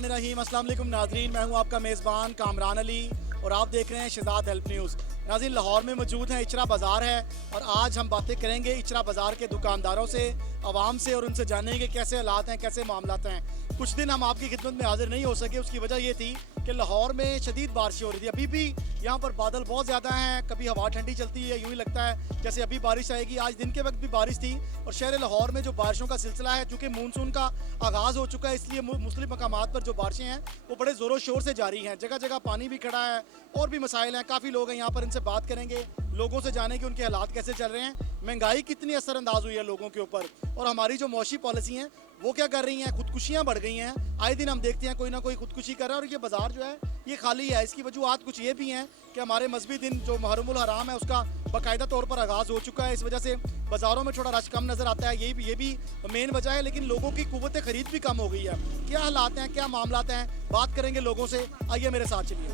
बिस्मिल्लाहिर्रहमानिर्रहीम। अस्सलाम वालेकुम नाज़रीन, मैं हूं आपका मेज़बान कामरान अली और आप देख रहे हैं शहज़ाद हेल्प न्यूज़। नाज़रीन, लाहौर में मौजूद हैं, इचरा बाज़ार है और आज हम बातें करेंगे इचरा बाज़ार के दुकानदारों से, आवाम से और उनसे जानेंगे कैसे हालात हैं, कैसे मामलात हैं। कुछ दिन हम आपकी खिदमत में हाजिर नहीं हो सके, उसकी वजह ये थी कि लाहौर में शदीद बारिश हो रही थी। अभी भी यहाँ पर बादल बहुत ज़्यादा हैं, कभी हवा ठंडी चलती है, यूँ ही लगता है जैसे अभी बारिश आएगी। आज दिन के वक्त भी बारिश थी और शहर लाहौर में जो बारिशों का सिलसिला है, चूँकि मानसून का आगाज़ हो चुका है, इसलिए मुख्तलिफ मकामात पर जो बारिशें हैं वो बड़े ज़ोरों शोर से जारी हैं। जगह जगह पानी भी खड़ा है और भी मसाइल हैं। काफ़ी लोग हैं यहाँ पर, इनसे बात करेंगे, लोगों से जाने कि उनके हालात कैसे चल रहे हैं, महंगाई कितनी असरअंदाज हुई है लोगों के ऊपर, और हमारी जो मौशी पॉलिसी हैं वो क्या कर रही हैं। खुदकुशियाँ बढ़ गई हैं, आए दिन हम देखते हैं कोई ना कोई खुदकुशी कर रहा है और ये बाज़ार जो है ये खाली है। इसकी वजूहत कुछ ये भी हैं कि हमारे मजहबी दिन जो मुहर्रमुल हराम है उसका बाकायदा तौर पर आगाज़ हो चुका है, इस वजह से बाज़ारों में थोड़ा रश कम नज़र आता है। ये भी मेन वजह है, लेकिन लोगों की कुव्वत ख़रीद भी कम हो गई है। क्या हालात हैं, क्या मामलात हैं, बात करेंगे लोगों से। आइए मेरे साथ चलिए।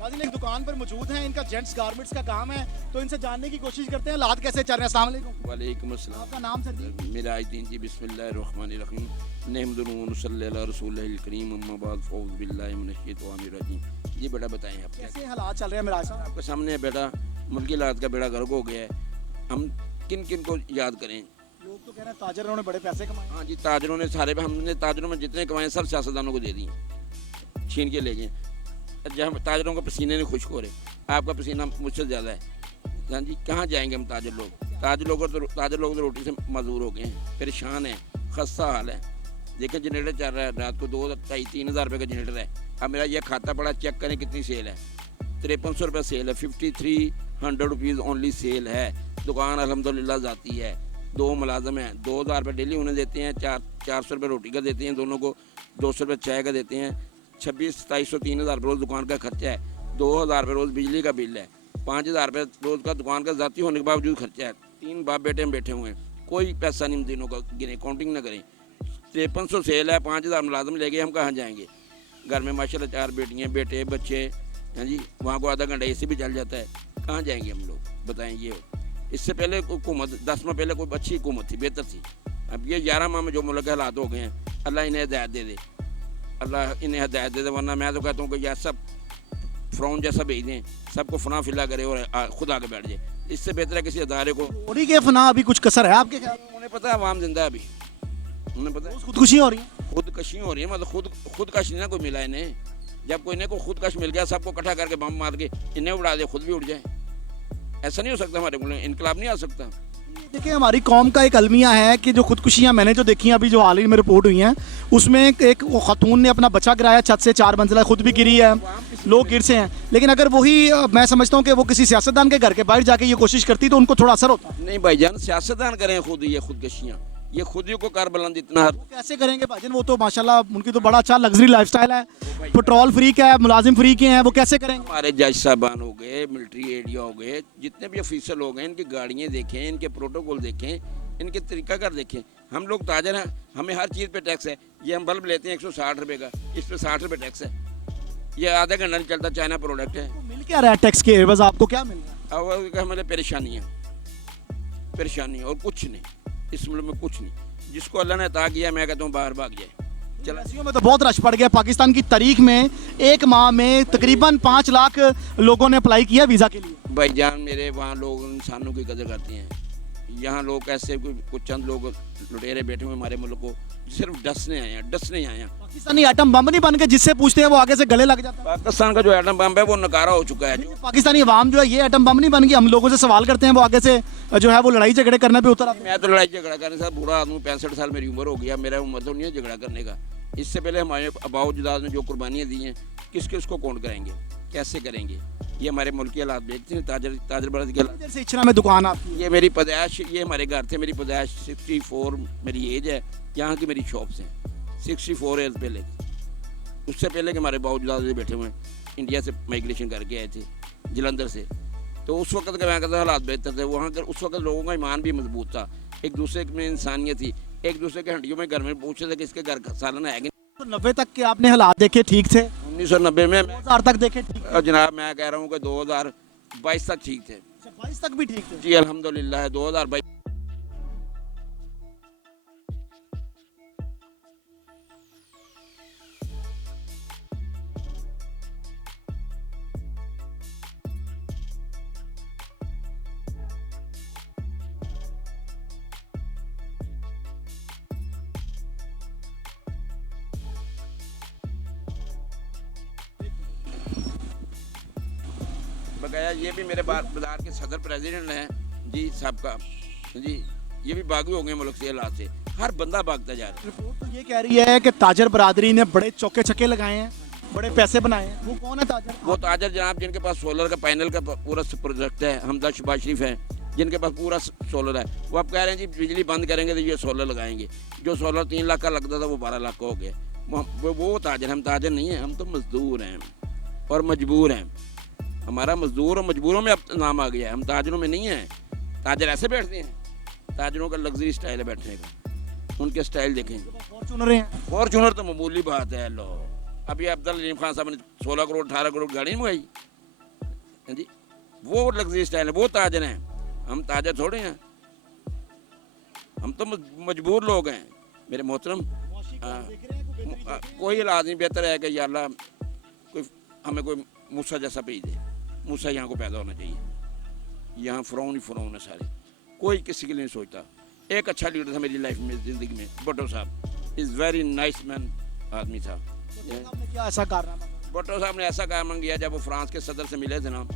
नाज़रीन, एक दुकान पर मौजूद हैं, इनका जेंट्स गारमेंट्स का काम है, तो इनसे जानने की कोशिश करते हैं हालात कैसे चल रहे हैं। अस्सलाम वालेकुम। वालेकुम अस्सलाम। आपका नाम सर जी? मेरा आइदीन जी। बिस्मिल्लाहिर्रहमानिर्रहीम। नहमदुहु व नुसल्ली अला रसूलिल करीम, अम्मा बाद, फ़ऊज़ु बिल्लाहि मिनश शैतानिर रजीम। जी बेटा बताएं आप कैसे हालात चल रहे हैं मेरा साहब? आपके सामने है बेटा, मुल्की हालात का बेड़ा गर्क हो गया है। हम किन किन को याद करें? लोग तो कह रहे हैं ताजरों ने बड़े पैसे कमाए। हाँ जी, ताजरों ने सारे, हमने ताजरों में जितने कमाए सब सियासतदानों को दे दिए, छीन के ले गए। जब ताजरों के पसीने नहीं खुश्क हो रहे, आपका पसीना मुझसे ज़्यादा है। हाँ जी, कहाँ जाएंगे हम ताजर लोग? ताजर लोग तो रोटी से मजबूर हो गए हैं, परेशान हैं, खस्ता हाल है। देखें जनरेटर चल रहा है, रात को 2-2-3 हज़ार रुपये का जनरेटर है। अब मेरा यह खाता पड़ा, चेक करें कितनी सेल है। 5300 रुपये सेल है, 5300 रुपीज़ ओनली सेल है। दुकान अल्हम्दुलिल्लाह जाती है, 2 मुलाजम हैं, 2000 रुपये डेली उन्हें देते हैं, 400 रुपये रोटी का देते हैं दोनों को, 200 रुपये चाय का देते हैं। 2600-2700 3000 रोज़ दुकान का खर्चा है, 2000 रुपये रोज़ बिजली का बिल है, 5000 रुपये रोज़ का दुकान का ज़ाती होने के बावजूद खर्चा है। 3 बाप बेटे हम बैठे हुए हैं, कोई पैसा नहीं दिनों का गिने, काउंटिंग ना करें। 5300 सेल है, 5000 मुलाजम ले गए, हम कहाँ जाएंगे? घर में माशाल्लाह 4 बेटियाँ, बेटे, बच्चे हैं जी। वहाँ को आधा घंटा AC भी चल जाता है, कहाँ जाएंगे हम लोग बताएं? ये इससे पहले हुकूमत 10 माह पहले कोई अच्छी हुकूमत थी, बेहतर थी। अब ये 11 माह में जो मुल्क के हालात हो गए हैं, अल्लाह इन्हें हिदायत दे दे, अल्लाह इन्हें हिदायत दे दे। वरना मैं तो कहता हूँ कि यार सब फ़िरौन जैसा भेज दें, सबको फना फिला करे और खुद आगे बैठ जाए। इससे बेहतर है किसी अदारे को। उन्हीं के फना अभी कुछ कसर है आपके ख्याल में? उन्हें पता है अवाम जिंदा है अभी, उन्हें पता है खुदकुशी हो रही है। खुदकशी हो रही है, मतलब खुदकश नहीं ना कोई मिला इन्हें। जब कोई इन्हें को खुदकश मिल गया, सबको इकट्ठा करके बम मार के इन्हें उड़ा दे, खुद भी उड़ जाए। ऐसा नहीं हो सकता, हमारे मुल्क में इनकलाब नहीं आ सकता। देखिए, हमारी कौम का एक अलमिया है कि जो खुदकुशियाँ मैंने जो देखी हैं अभी जो हाल ही में रिपोर्ट हुई हैं, उसमें एक खातून ने अपना बच्चा गिराया छत से 4 मंजिला, खुद भी गिरी है, लोग गिर से हैं। लेकिन अगर वही मैं समझता हूँ कि वो किसी सियासतदान के घर के बाहर जाके ये कोशिश करती तो उनको थोड़ा असर होता। नहीं भाईजान, सियासतदान करें खुद ये खुदकशियाँ, ये खुद ही को कार बुलंद इतना वो कैसे करेंगे भाईजान? वो तो माशाल्लाह उनकी तो बड़ा अच्छा लग्जरी लाइफस्टाइल है, पेट्रोल फ्री का है, मुलाजिम फ्री के हैं, वो कैसे करेंगे? हमारे जज साहबान हो गए, मिलिट्री एरिया हो गए, जितने भी ऑफिसर लोग हैं, इनकी गाड़ियाँ देखें, इनके प्रोटोकॉल देखें, इनके तरीकाकार देखें। हम लोग ताजर हैं, हमें हर चीज़ पे टैक्स है। ये हम बल्ब लेते हैं 160 रुपये का, इस पर 60 रुपये टैक्स है। ये आधा घंटा नहीं चलता, चाइना प्रोडक्ट है। मिल क्या रहा है टैक्स के एवज? आपको क्या मिल रहा है? अब हमारे परेशानी और कुछ नहीं, इस मुल्क में कुछ नहीं। जिसको अल्लाह ने अता किया, मैं कहता हूँ बाहर भाग जाए। चलो, में तो बहुत रश पड़ गया। पाकिस्तान की तारीख में एक माह में तकरीबन 5 लाख लोगों ने अप्लाई किया वीज़ा के लिए। भाईजान मेरे वहाँ लोग इंसानों की कदर करते हैं। यहाँ लोग ऐसे कुछ चंद लोग लुटेरे बैठे हुए हमारे मुल्क को सिर्फ डसने आए हैं, पाकिस्तानी आइटम बम नहीं बन के जिससे पूछते हैं वो आगे से गले लग जाता है। पाकिस्तान का जो एटम बम है वो नकारा हो चुका है। जो पाकिस्तानी अवाम जो है ये एटम बम नहीं बन गई, हम लोगों से सवाल करते हैं, वो आगे से जो है वो लड़ाई झगड़े करने पे उतर। मैं तो लड़ाई झगड़ा करने से बूढ़ा आदमी, 65 साल मेरी उम्र हो गया, मेरा उम्र तो नहीं है झगड़ा करने का। इससे पहले हमारे आबाओ जदाद ने जो कुर्बानियाँ दी हैं, किस किस को काउंट करेंगे, कैसे करेंगे? ये हमारे मुल्क के हालात देखते हैं। ताजर बरद के हालात से इचरा में दुकान आपकी, ये मेरी पैदाइश, ये हमारे घर थे, मेरी पैदाइश 64 मेरी एज है, यहाँ की मेरी शॉप्स हैं 64 ईयर्स पहले। उससे पहले के हमारे बावजूद बैठे हुए हैं, इंडिया से माइग्रेशन करके आए थे जलंधर से। तो उस वक्त के वहाँ के हालात बेहतर थे। वहाँ कर उस वक्त लोगों का ईमान भी मजबूत था, एक दूसरे में इंसानियत थी, एक दूसरे के हंडियों में घर में पूछते थे कि इसके घर सालन है कि 90 तक के आपने हालात देखे ठीक थे? 1990 में 2000 तक देखे ठीक थे? जनाब मैं कह रहा हूँ कि 2022 तक ठीक थे। 22 तक भी ठीक थे जी अल्हम्दुलिल्लाह। 2022 बकाया ये भी मेरे बाजार के सदर प्रेसिडेंट हैं जी सबका जी, ये भी बागी हो गए मुल्क से हालात से, हर बंदा भागता जा रहा है। रिपोर्ट तो ये कह रही है कि ताजर बरादरी ने बड़े चौके छक्के लगाए हैं, बड़े पैसे बनाए हैं। वो कौन है ताजर? वो ताजर जनाब जिनके पास सोलर का पैनल का पूरा प्रोजेक्ट है, हमदा शबाज शरीफ है जिनके पास पूरा सोलर है। वो आप कह रहे हैं जी बिजली बंद करेंगे तो ये सोलर लगाएंगे। जो सोलर 3 लाख का लगता था वो 12 लाख का हो गया। वो ताजर, हम ताजर नहीं है, हम तो मजदूर हैं और मजबूर हैं। हमारा मजदूर और मजबूरों में अब नाम आ गया है, हम ताजरों में नहीं हैं। ताजर ऐसे बैठते हैं, ताजरों का लग्जरी स्टाइल है बैठने का, उनके स्टाइल देखें। फॉर्चूनर हैं। फॉर्चूनर तो मामूली बात है। लो अभी अब्दुल अलीम खान साहब ने 16 करोड़ 18 करोड़ गाड़ी मंगाई है जी, वो लग्जरी स्टाइल है, वो ताजर हैं। हम ताजर थोड़े हैं, हम तो मजबूर लोग हैं मेरे मोहतरम। कोई इलाज नहीं, बेहतर है कि या अल्लाह कोई हमें कोई मूसा जैसा भेज दे। मूसा यहाँ को पैदा होना चाहिए। यहाँ फ़िरौन ही फ़िरौन है सारे, कोई किसी के लिए नहीं सोचता। एक अच्छा लीडर था मेरी लाइफ में, ज़िंदगी में, भुट्टो साहब इज़ वेरी नाइस मैन आदमी था। क्या ऐसा कारनामा? भुट्टो साहब ने ऐसा काम किया, जब वो फ्रांस के सदर से मिले थे ना,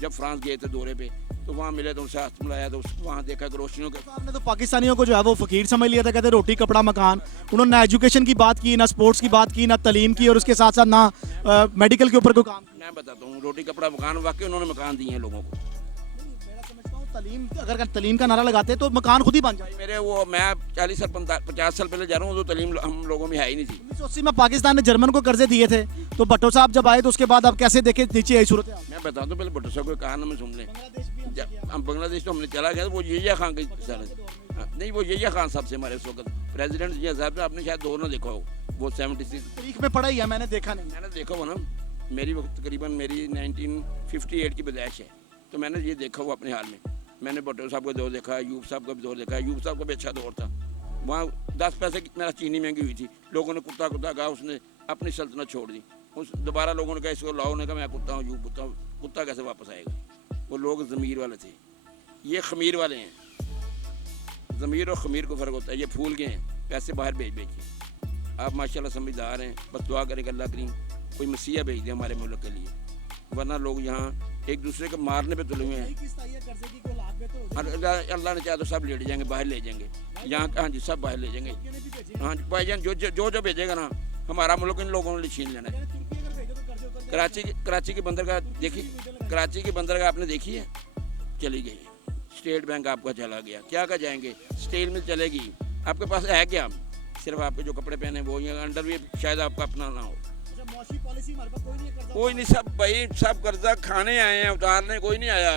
जब फ्रांस गए थे दौरे पे, तो वहाँ मिले तो उनसे हाथ मिलाया, तो वहाँ देखा कि रोशनियों के। आपने तो पाकिस्तानियों को जो है वो फकीर समझ लिया था, कहते रोटी कपड़ा मकान। उन्होंने ना एजुकेशन की बात की, ना स्पोर्ट्स की बात की, ना तालीम की, और उसके साथ साथ ना मेडिकल के ऊपर कोई काम। मैं बताता हूँ, रोटी कपड़ा मकान, वाकई उन्होंने मकान दिए हैं लोगों को। मैं समझता हूँ तालीम, अगर तालीम का नारा लगाते तो मकान खुद ही बन जाए। मेरे वो मैं 40 साल 50 साल पहले जा रहा हूँ, तो तालीम हम लोगों में है ही नहीं थी। 1980 में पाकिस्तान ने जर्मन को कर्जे दिए थे, तो भट्टो साहब जब आए तो उसके बाद आप कैसे देखे नीचे आई सूरत? मैं बताता हूँ, पहले भुट्टो साहब को कहा ना, मैं सुन लें। हम बांग्लादेश तो हमने चला गया, वो यहिया खान के नहीं, वो यहिया खान साहब से हमारे उस वक्त प्रेसिडेंट जी साहब से, आपने शायद दोनों देखा हो, वो 76 तारीख में पढ़ा ही है, मैंने देखा नहीं। मैंने देखा हो ना, मेरी वक्त तकरीबन मेरी 1958 की पैदाइश है, तो मैंने ये देखा हुआ अपने हाल में। मैंने भुट्टो साहब का दौर देखा, यूब साहब का भी दौर देखा। यूब साहब का भी अच्छा दौर था, वहाँ 10 पैसे की मेरा चीनी महंगी हुई थी, लोगों ने कुत्ता कुत्ता कहा, उसने अपनी सल्तनत छोड़ दी। उस दोबारा लोगों ने कहा इसको लाओ, ने कहा मैं कुत्ता हूँ, यूब कुत्ता हूँ, कुत्ता कैसे वापस आएगा। वो लोग ज़मीर वाले थे, ये खमीर वाले हैं। ज़मीर और खमीर को फ़र्क होता है, ये फूल गए हैं पैसे बाहर भेज के। आप माशाल्लाह समझदार हैं, बस दुआ करें कि अल्लाह करीम कोई मसीहा भेज दे हमारे मुल्क के लिए, वरना लोग यहाँ एक दूसरे को मारने पे तुले हुए हैं। अल्लाह ने चाहा तो सब ले जाएंगे, बाहर ले जाएंगे यहाँ। हाँ जी, सब बाहर ले जाएंगे। हाँ जी भाईजान, जो भेजेगा ना, हमारा मुल्क इन लोगों ने छीन लेना है। कराची की बंदरगाह देखी, कराची की बंदरगाह आपने देखी है, चली गई। स्टेट बैंक आपका चला गया, क्या कर जाएंगे। स्टील मिल चलेगी, आपके पास है क्या? सिर्फ आपके जो कपड़े पहने वो, अंडर भी शायद आपका अपना ना हो। कोई नहीं, सब भाई सब कर्जा खाने आए हैं, उतारने कोई नहीं आया।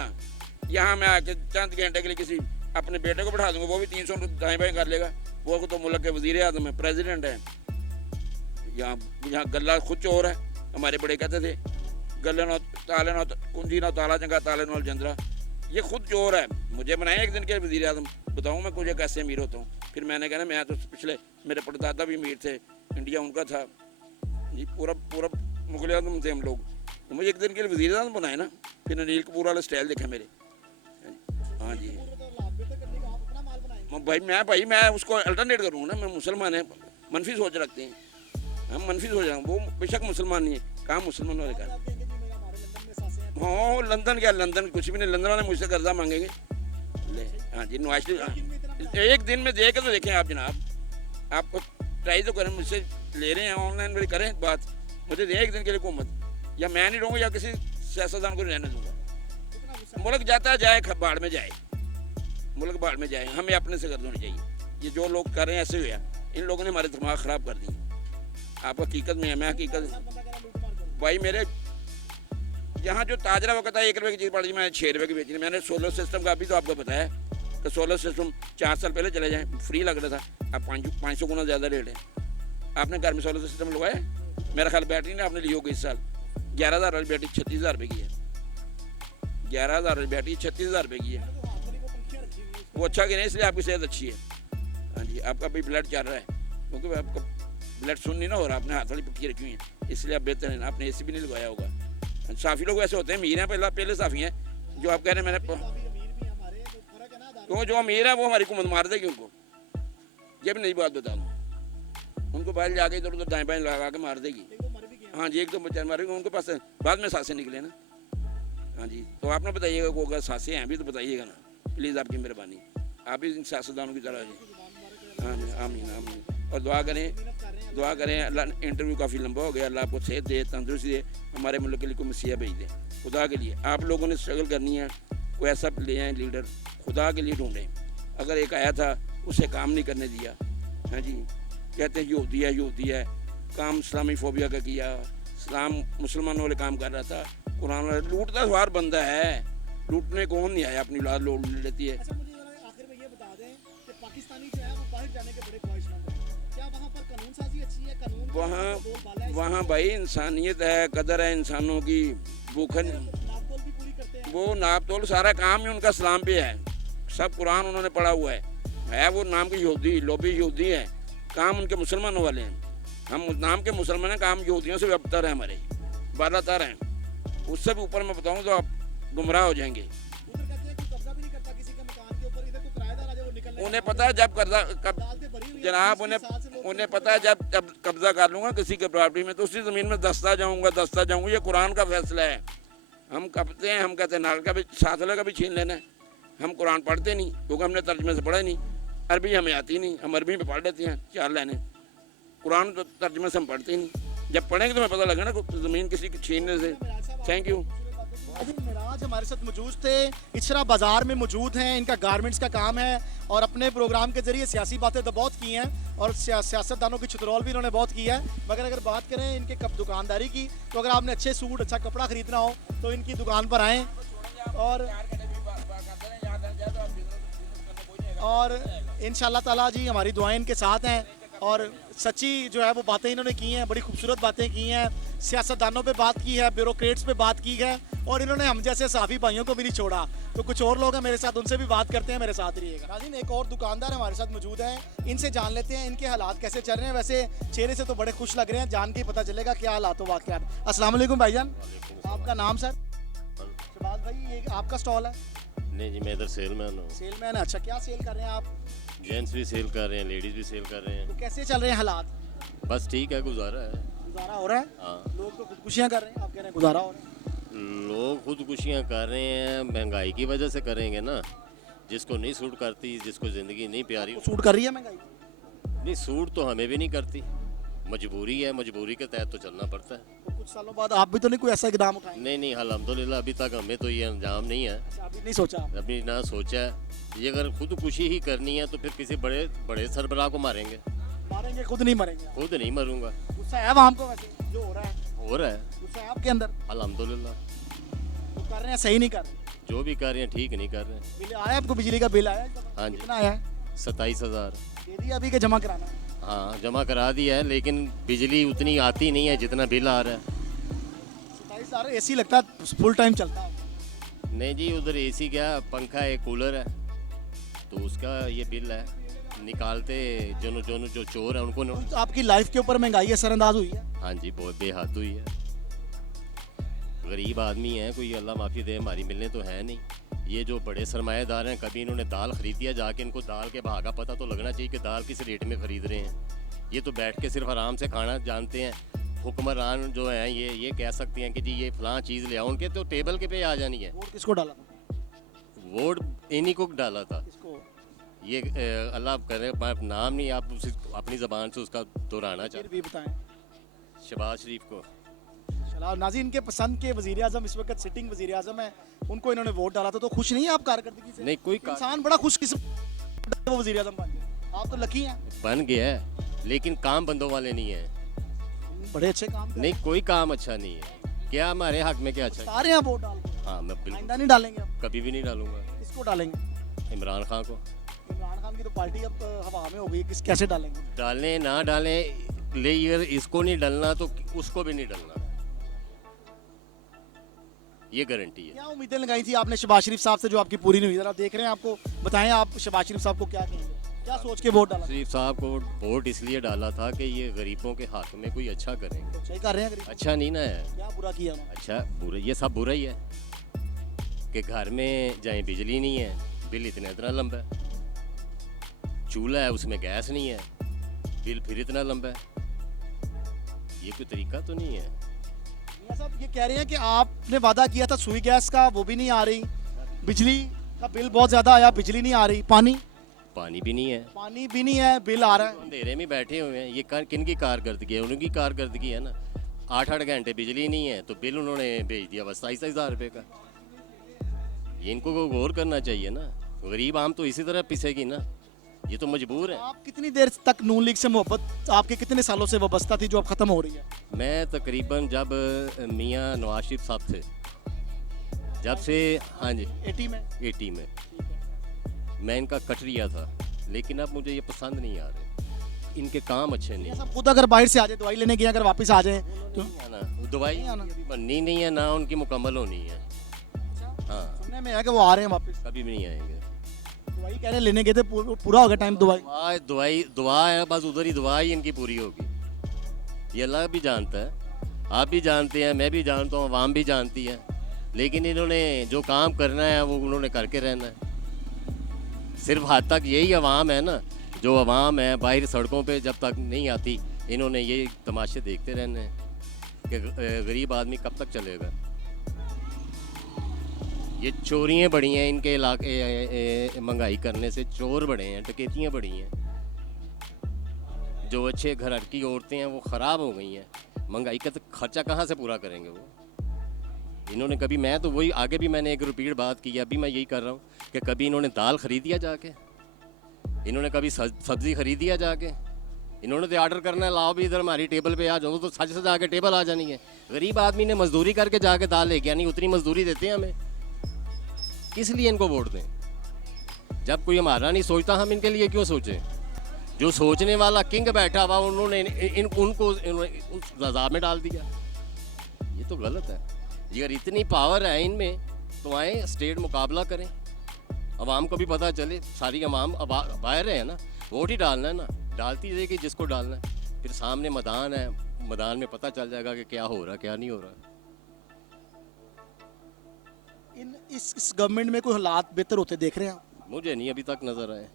यहाँ मैं आके चंद घंटे के लिए किसी अपने बेटे को बैठा दूंगा, वो भी 300 दाएं बाएं कर लेगा। वो तो मुल्क के वजीर आज़म है, प्रेसिडेंट है। यहाँ गला खुद चोर है। हमारे बड़े कहते थे गले ना ताले ना कुंजी ना ताला चंगा ताले नाल जंदरा। ये खुद चोर है। मुझे बनाए एक दिन के वजीर आज़म, बताऊँ मैं मुझे कैसे अमीर होता हूँ। फिर मैंने कहा ना, मैं तो पिछले मेरे परदादा भी अमीर थे, इंडिया उनका था जी, पूरा मुगल आजम थे हम लोग। तो मुझे एक दिन के लिए वज़ीर आज़म बनाए ना, फिर अनिल कपूर वाला स्टाइल देखा मेरे। हाँ जी भाई मैं उसको अल्टरनेट करूँगा ना। मैं मुसलमान है, मनफी सोच रखते हैं हम, मनफी सोच रहे हैं। वो बेशक मुसलमान नहीं है, कहाँ मुसलमान वाले का। हाँ लंदन क्या, लंदन कुछ भी नहीं, लंदन वाले मुझसे कर्जा मांगेंगे ले। हाँ जी नवाज शरीफ एक दिन में दे के तो देखें आप जनाब, आप ट्राई तो करें, मुझसे ले रहे हैं ऑनलाइन मेरी करें बात, मुझे दे एक दिन के लिए हुकूमत, या मैं नहीं रहूँगा या किसी सियासतदान को रहने दूँगा। मुल्क जाता है जाए, बाढ़ में जाए, मुल्क बाढ़ में जाए, हमें अपने से कर होनी चाहिए। ये जो लोग कर रहे हैं ऐसे हुआ, इन लोगों ने हमारे दिमाग ख़राब कर दिए। आप हकीकत में है, मैं हकीकत भाई। मेरे यहाँ जो ताजरा वक्त है 1 रुपये की चीज़ पड़ रही, मैं 6 रुपये की बेचनी। मैंने सोलर सिस्टम का अभी तो आपको बताया कि सोलर सिस्टम 4 साल पहले चले जाएँ, फ्री लग रहा था, अब 500 गुना ज़्यादा रेट है। आपने घर में सोलर सिस्टम लगवाया? मेरा ख्याल बैटरी ने आपने ली होगी इस साल। 11,000 वाली बैटरी 36,000 रुपये की है। 11,000 वाली बैटरी 36,000 रुपये की है। वो अच्छा कि नहीं, इसलिए आपकी सेहत अच्छी है। हाँ जी, आपका भी ब्लड चल रहा है, क्योंकि आपका ब्लड सुन नहीं ना हो रहा, आपने हाथ वाली पक्की रखी हुई है, इसलिए आप बेहतर है। आपने AC भी नहीं लगाया होगा। साफ़ी लोग ऐसे होते हैं, अमीर हैं, पहले साफ़ी हैं, जो आप कह रहे हैं मैंने। तो जो अमीर है वो हमारी हुकूमत मार देगी उनको। ये भी नई बात बता दूँ, उनको बाहर जाके इधर उधर दाएं बाएं लगा के मार देगी। हाँ जी, एक दो बच्चे मारेंगे, उनके पास बाद में सांसें निकले ना। हाँ जी, तो आप ना बताइएगा को अगर सासें हैं भी तो बताइएगा ना, प्लीज़ आपकी मेहरबानी। आप भी इन सियासतदानों की तरह जी। हाँ जी, आमीन आमीन। और दुआ करें अल्लाह, इंटरव्यू काफ़ी लंबा हो गया, अल्लाह आपको सेहत दे, तंदुरुस्ती दे, हमारे मुल्क के लिए कोई मसीहा भेज दे। खुदा के लिए आप लोगों ने स्ट्रगल करनी है, कोई ऐसा ले आए लीडर, खुदा के लिए ढूंढें। अगर एक आया था उसे काम नहीं करने दिया, हाँ जी, कहते हैं यहूदी है, काम इस्लामी फोबिया का किया, इस्लाम मुसलमानों वाले काम कर रहा था, कुरान वाले लूटता सवार बंदा है, लूटने कौन नहीं आया, अपनी औलाद लूट लेती है। अच्छा, मुझे जरा आखिर में ये बता दें कि पाकिस्तानी जो है वो बाहर जाने के बड़े ख्वाहिशमंद हैं। क्या वहाँ पर कानून साजी अच्छी है? कानून का बोलबाला है? वहाँ भाई इंसानियत है, कदर है इंसानों की, भूखन नापतोल भी पूरी करते हैं? वो नाप तोल सारा काम ही उनका इस्लाम पे है, सब कुरान उन्होंने पढ़ा हुआ है वो नाम के यहूदी, लोभी यहूदी है, काम उनके मुसलमानों वाले हैं। हम नाम के मुसलमान हैं, काम यहूदियों से भी अबतर है, हमारे बालातर हैं, उससे भी ऊपर मैं बताऊँ तो आप गुमराह हो जाएंगे। उधर कहते हैं कोई कब्जा भी नहीं करता किसी के मकान के ऊपर, इधर कोई किराएदार आ जाए वो निकलने उन्हें पता है जब अदालतें भरी हुई हैं, जनाब 20 साल से लोग उन्हें पता है जब कब्जा कर लूँगा किसी के प्रॉपर्टी में तो उसी ज़मीन में दस्ता जाऊँगा, ये कुरान का फैसला है। हम कहते हैं, हम कहते हैं नाल का भी साथ वाले का भी छीन लेना है, हम कुरान पढ़ते नहीं क्योंकि हमने तर्जमे से पढ़ा नहीं, अरबी हमें आती नहीं, हम अरबी में पढ़ लेते हैं 4 लाइनें, कुरान तो तर्जमे से हम पढ़ते ही नहीं, जब पढ़ेंगे तो हमें पता लगेगा ना ज़मीन किसी की छीनने से। Thank you. मिराज हमारे साथ मौजूद थे, इचरा बाजार में मौजूद हैं, इनका गारमेंट्स का काम है और अपने प्रोग्राम के जरिए सियासी बातें तो बहुत की हैं और सियासतदानों की चितरौल भी इन्होंने बहुत की है, मगर अगर बात करें इनके कब दुकानदारी की तो अगर आपने अच्छे सूट अच्छा कपड़ा खरीदना हो तो इनकी दुकान पर आएँ और इंशाल्लाह ताला जी हमारी दुआएं इनके साथ हैं और सच्ची जो है वो बातें इन्होंने की हैं, बड़ी खूबसूरत बातें की हैं, सियासतदानों पे बात की है, ब्यूरोक्रेट्स पे बात की है और इन्होंने हम जैसे साफी भाइयों को भी नहीं छोड़ा। तो कुछ और लोग हैं मेरे साथ, उनसे भी बात करते हैं, मेरे साथ रहिएगा। नाज़रीन, एक और दुकानदार हमारे साथ मौजूद हैं, इनसे जान लेते हैं इनके हालात कैसे चल रहे हैं। वैसे चेहरे से तो बड़े खुश लग रहे हैं, जान के ही पता चलेगा क्या हालात हो वाक़यात। अस्सलाम वालेकुम भाईजान, आपका नाम सर? शहबाज भाई, ये आपका स्टॉल है? नहीं जी, मैं इधर सेलमैन हूँ। सेलमैन है, अच्छा, क्या सेल कर रहे हैं आप? जेंट्स भी सेल कर रहे हैं, लेडीज़ भी सेल कर रहे हैं। तो कैसे चल रहे हैं हालात? बस ठीक है, गुजारा है। गुजारा हो रहा है? हाँ, लोग तो खुदकुशियाँ कर रहे हैं, आप कह रहे हैं गुजारा हो रहा है। लोग खुदकुशियाँ कर रहे हैं, महंगाई की वजह से करेंगे ना, जिसको नहीं सूट करती, जिसको ज़िंदगी नहीं प्यारी, सूट कर रही है महंगाई? नहीं सूट तो हमें भी नहीं करती, मजबूरी है, मजबूरी के तहत तो चलना पड़ता है। तो कुछ सालों बाद आप भी तो नहीं कोई ऐसा इकदाम उठाएंगे? नहीं, अल्हम्दुलिल्लाह अभी तक हमें तो ये अंजाम नहीं है, अच्छा, अभी नहीं सोचा? अभी ना सोचा है। ये अगर खुदकुशी ही करनी है तो फिर किसी बड़े सरबराह को मारेंगे, मारेंगे, खुद नहीं मरेंगे? खुद नहीं मरूंगा। गुस्सा है वहाँ को वैसे जो हो रहा है? हो रहा है गुस्सा है आपके अंदर? अल्हम्दुलिल्लाह, तो कर रहे हैं, सही नहीं कर रहे? जो भी कर रहे हैं ठीक नहीं कर रहे हैं। बिल आया आपको? बिजली का बिल आया? हाँ जी, कितना आया है? 27,000। दे दिया अभी के जमा कराना है? हाँ, जमा करा दिया है, लेकिन बिजली उतनी आती नहीं है जितना बिल आ रहा है। 27,000 एसी लगता है फुल टाइम चलता है? नहीं जी, उधर एसी क्या, पंखा है, कूलर है, तो उसका ये बिल है। निकालते जो चोर है उनको तो आपकी लाइफ के ऊपर महंगाई असरअंदाज हुई है? हाँ जी, बहुत बेहद हुई है। गरीब आदमी है, कोई अल्लाह माफ़ी दे, हमारी मिलने तो है नहीं। ये जो बड़े सरमाएदार हैं, कभी इन्होंने दाल खरीदी है जाके, इनको दाल के भाव का पता तो लगना चाहिए कि दाल किस रेट में ख़रीद रहे हैं। ये तो बैठ के सिर्फ आराम से खाना जानते हैं। हुक्मरान जो हैं ये कह सकते हैं कि जी ये फ़लाँ चीज़ ले आओ, उनके तो टेबल के पे आ जानी है। वोट किसको डाला था? वोट इन्हीं को डाला था। किसको? ये अल्लाह करे, नाम नहीं आप अपनी ज़बान से उसका दोहराना फिर चाहते, भी बताएं। शहबाज शरीफ को। चला नाज़रीन, इनके पसंद के वज़ीर आज़म इस वक्त सिटिंग वज़ीर आज़म है, उनको इन्होंने वोट डाला था, तो खुश नहीं है आप कारकर्दगी से? नहीं, कोई इंसान बड़ा खुशकिस्मत वो वज़ीर आज़म बन गया, आप तो लकी हैं। बन गया है, लेकिन काम बंदों वाले नहीं है। बड़े अच्छे काम कर रहे नहीं, कोई काम अच्छा नहीं है। क्या हमारे हक में क्या अच्छा हैं। है? सारे यहाँ वोट डाल के हाँ, मैं बिल्कुल आइंदा नहीं डालेंगे आप? कभी भी नहीं डालूंगा। किसको डालेंगे? इमरान खान को। इमरान खान की तो पार्टी अब हवा में हो गई, किस कैसे डालेंगे? डालें ना डालें, लेयर इसको नहीं डलना तो उसको भी नहीं डलना, ये गारंटी है। क्या उम्मीदें लगाई थी आपने शहबाज शरीफ साहब से जो आपकी पूरी नहीं हुई? जरा देख रहे हैं आपको, बताएं आप शहबाज शरीफ साहब को क्या कहेंगे, क्या सोच के वोट डाला? शरीफ साहब को वोट इसलिए डाला था कि ये गरीबों के हक में कोई अच्छा करेंगे। सही कर रहे हैं गरीब? अच्छा नहीं ना है, क्या बुरा किया उन्होंने? अच्छा बुरा, ये सब बुरा ही है कि घर में जाए बिजली नहीं है, बिल इतना लंबा है, चूल्हा है उसमें गैस नहीं है, बिल फिर इतना लंबा है। ये कोई तरीका तो नहीं है। साहब ये कह रहे हैं कि आपने वादा किया था सुई गैस का, वो भी नहीं आ रही, बिजली का बिल बहुत ज़्यादा आया, बिजली नहीं आ रही, पानी भी नहीं है, पानी भी नहीं है, बिल आ रहा है। अंधेरे में बैठे हुए हैं। ये किन की कारकर्दगी है? उनकी कारकर्दगी है ना। 8-8 घंटे बिजली नहीं है तो बिल उन्होंने भेज दिया बस 27,000 रुपये का। ये इनको गौर करना चाहिए ना। गरीब आम तो इसी तरह पिसेगी ना, ये तो मजबूर है। आप कितनी देर तक नून लीग से मोहब्बत, आपके कितने सालों से वाबस्ता थी जो अब खत्म हो रही है? मैं तकरीबन जब मियाँ नवाज शरीफ साहब थे, जब से, हाँ जी, 80 में। 80 में मैं इनका कट लिया था, लेकिन अब मुझे ये पसंद नहीं आ रहे। इनके काम अच्छे नहीं ये सब खुद अगर बाहर से आ जाए, दवाई लेने गए, अगर वापस आ जाए तो है ना। दवाई नहीं आना। अभी बननी नहीं है ना, उनकी मुकम्मल होनी है। हाँ, सुनने में है कि वो आ रहे हैं वापस, कभी भी नहीं आएंगे। दवाई कह रहे हैं लेने गए थे, पूरा हो गया टाइम दवाई। दुआ है, बस उधर ही दुआ ही इनकी पूरी होगी। ये अल्लाह भी जानता है, आप भी जानते हैं, मैं भी जानता हूँ, आवाम भी जानती है। लेकिन इन्होंने जो काम करना है वो उन्होंने करके रहना है। सिर्फ हद तक यही अवाम है ना, जो अवाम है बाहर सड़कों पे जब तक नहीं आती, इन्होंने ये तमाशे देखते रहने हैं कि गरीब आदमी कब तक चलेगा। ये चोरियाँ बढ़ी हैं इनके इलाके, महंगाई करने से चोर बढ़े हैं, डकैतियाँ बढ़ी हैं। जो अच्छे घर की औरतें हैं वो ख़राब हो गई हैं। महंगाई का तो खर्चा कहाँ से पूरा करेंगे वो? इन्होंने कभी, मैं तो वही आगे भी मैंने एक रिपीट बात की, अभी मैं यही कर रहा हूँ कि कभी इन्होंने दाल खरीदिया जाके, इन्होंने कभी सब्ज़ी खरीदिया जाके। इन्होंने तो ऑर्डर करना है, लाओ भी इधर हमारी टेबल पे आ जाओ, तो सज सजा के टेबल आ जानी है। गरीब आदमी ने मजदूरी करके जाके दाल लेके आनी, उतनी मजदूरी देते हैं हमें, किस लिए इनको वोट दें? जब कोई हमारा नहीं सोचता, हम इनके लिए क्यों सोचें? जो सोचने वाला किंग बैठा हुआ, उन्होंने उनको उस अजाब में डाल दिया। ये तो गलत है। अगर इतनी पावर है इनमें तो आए स्टेट मुकाबला करें, अवाम को भी पता चले। सारी अवाम बाहर है ना, वोट ही डालना है ना, डालती रहेगी जिसको डालना है। फिर सामने मैदान है, मैदान में पता चल जाएगा कि क्या हो रहा है, क्या नहीं हो रहा। इस गवर्नमेंट में कोई हालात बेहतर होते देख रहे हैं आप? मुझे नहीं अभी तक नज़र आए।